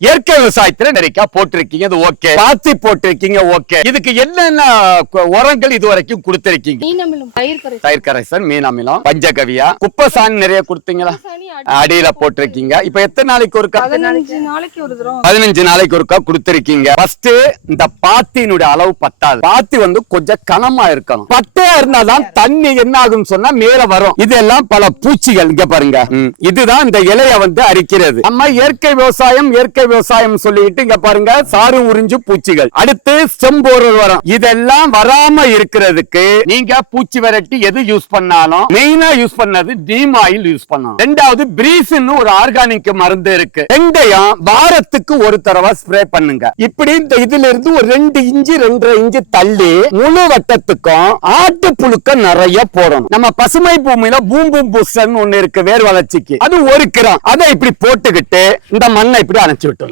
இயற்கை விவசாயத்துல நிறைய போட்டிருக்கீங்க அது ஓகே. பாத்தி போட்டிருக்கீங்க ஓகே. இதுக்கு என்னென்ன உரங்கள் இது வரைக்கும் கொடுத்திருக்கீங்க தயிர் கரைசல். மீன் அமிலம் பஞ்சகவியா குப்பை சாணி நிறைய கொடுத்தீங்களா? அடியில போட்டிருக்கீங்க. இப்ப எத்தனை நாளைக்கு ஒருக்கா? பதினஞ்சு நாளைக்கு ஒருக்கா கொடுத்திருக்கீங்க. ஃபர்ஸ்ட் இந்த பாத்தியினுடைய அளவு பத்தாது. பாத்தி வந்து கொஞ்சம் கனமா இருக்கணும். பட்டையா இருந்தாதான் தண்ணி என்ன ஆகும் சொன்னா மேல வரும். இதெல்லாம் பல பூச்சிகள். இங்க பாருங்க. இதுதான் இந்த இலைய வந்து அரிக்கிறது. நம்ம இயற்கை விவசாயம் இயற்கை விவசாயம் சொல்லிட்டு இங்க பாருங்க. சாறு உறிஞ்சு பூச்சிகள். அடுத்து செம்போரல் வரும். இதெல்லாம் வராம இருக்கிறதுக்கு நீங்க பூச்சி விரட்டி எது யூஸ் பண்ணாலும் மெயினா யூஸ் பண்ணது நீம் ஆயில் யூஸ் பண்ணணும். ரெண்டாவது பிரீஸ்னு ஒரு ஆர்கானிக் மருந்து இருக்கு. வெந்தயம் வாரத்துக்கு ஒரு தடவை ஸ்ப்ரே பண்ணுங்க. இப்படி இந்த இதுல இருந்து ஒரு ரெண்டு இன்ச்சு ரெண்டரை இன்ச்சு தள்ளி முழு வட்டத்துக்கும் ஆட்டு புழுக்க நிறைய போடணும். நம்ம பசுமை பூமியில பூம்பும் பூசன் ஒண்ணு இருக்கு வேர் வளர்ச்சிக்கு அது ஒரு கிராம். அதை இப்படி போட்டுக்கிட்டு இந்த மண்ணை இப்படி அணைச்சு விட்டு